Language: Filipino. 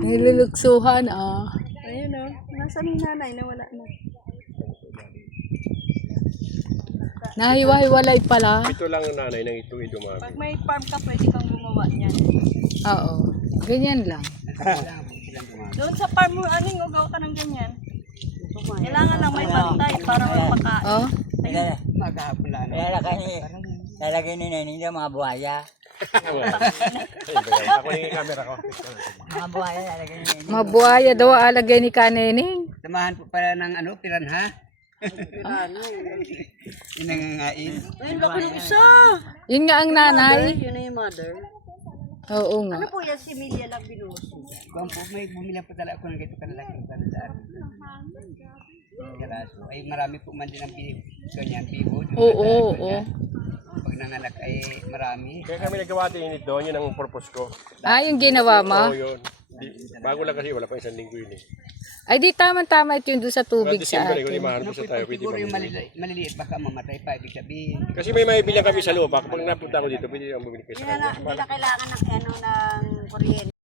Niluluksuhan, Ayun o. Nasaan yung nanay? Nawala na. nahiwa-hiwalay pala. Ito lang ang nanay nang ito dumami. Pag may farm ka, pwede kang gumawa niyan. Oo, ganyan lang. Doon sa farm mo, aning ugaw ka ng ganyan. Kailangan lang may bantay para magpakain. Oh, Lalagay ni Nene yung mga buhaya. Ako yung camera ko. Mga buhaya lalagay ni Nene. mabuhaya daw alagay ni Kanening. Samahan po pala ng piranha. Inangangain. Ayun, laki ng isa. Yun nga ang nanay. Yun na yung mother. Oo nga. Ano po yan si Emilia lang binuso? Kung po may bumila po talaga ako ng ganito kalalaking paladaan. Kalaso. Ay marami po man din ang ganyan, bihod. Oo. Pag nanganak ay marami. Kaya kami nagawa din ito, yun ang purpose ko. Yung ginawa mo? Oo, yun. Bago lang kasi, wala pa isang linggo yun eh. Ay di tama-tama ito yun doon sa tubig sa December, kung atin. maharvest na tayo, pwede Siguro yung mamili. maliliit baka mamatay pa, ibig sabihin. Kasi may bilang kami sa lupa. Kapag napunta ko dito, pwede ang bumili kayo sa Hindi kanya. na kailangan ng ng kuryente.